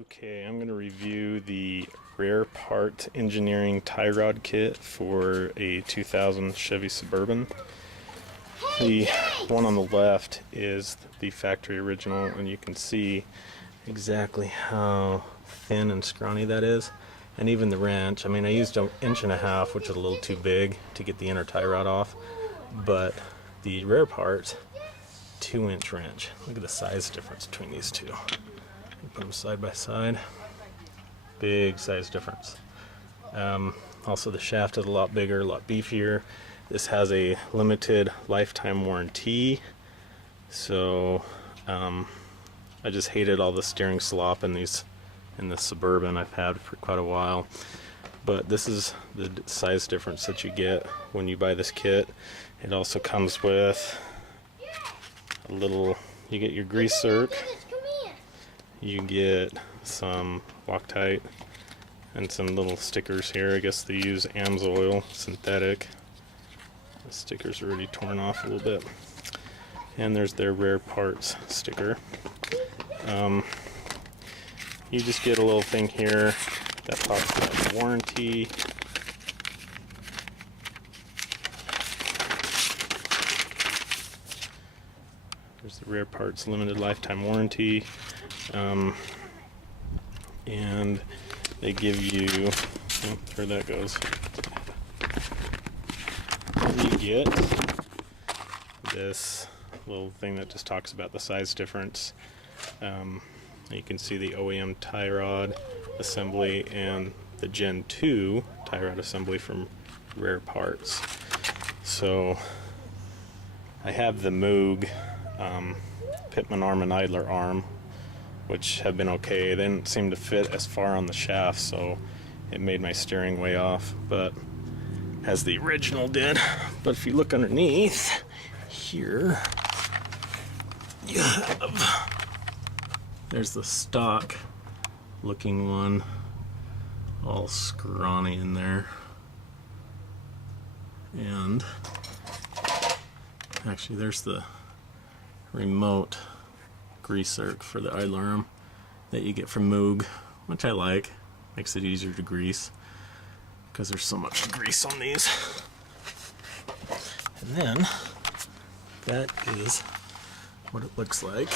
Okay, I'm going to review the rare part engineering tie rod kit for a 2000 Chevy Suburban. The one on the left is the factory original, and you can see exactly how thin and scrawny that is. And even the wrench, I mean, I used an 1.5 inch, which is a little too big to get the inner tie rod off, but the rare part, 2-inch wrench. Look at the size difference between these two. Put them side by side. Big size difference. Also, the shaft is a lot bigger, a lot beefier. This has a limited lifetime warranty, so I just hated all the steering slop in the Suburban I've had for quite a while. But this is the size difference that you get when you buy this kit. It also comes with a little, you get your grease zerk, you get some Loctite and some little stickers here. I guess they use AMSOIL synthetic. The stickers are already torn off a little bit. And there's their rare parts sticker. You just get a little thing here that talks about the warranty. There's the rare parts limited lifetime warranty. And they give you, oh, there that goes. And you get this little thing that just talks about the size difference. You can see the OEM tie rod assembly and the Gen 2 tie rod assembly from Rare Parts. So I have the Moog Pitman arm and idler arm, which have been okay. They didn't seem to fit as far on the shaft, so it made my steering way off, but as the original did. But if you look underneath here, you have, there's the stock looking one, all scrawny in there. And actually there's the remote grease zerk for the idler arm that you get from Moog, which I like. Makes it easier to grease because there's so much grease on these. And then that is what it looks like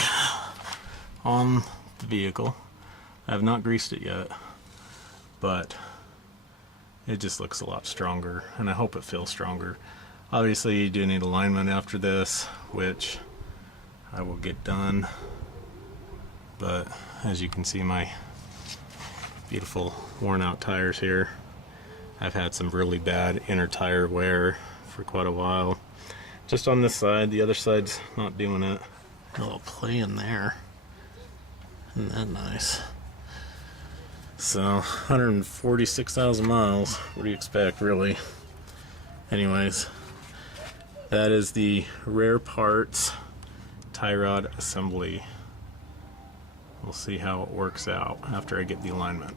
on the vehicle. I have not greased it yet, but it just looks a lot stronger, and I hope it feels stronger. Obviously you do need alignment after this, which I will get done. But as you can see, my beautiful worn out tires here, I've had some really bad inner tire wear for quite a while. Just on this side, the other side's not doing it. A little play in there. Isn't that nice? So 146,000 miles. What do you expect, really? Anyways, that is the Rare Parts tie rod assembly. We'll see how it works out after I get the alignment.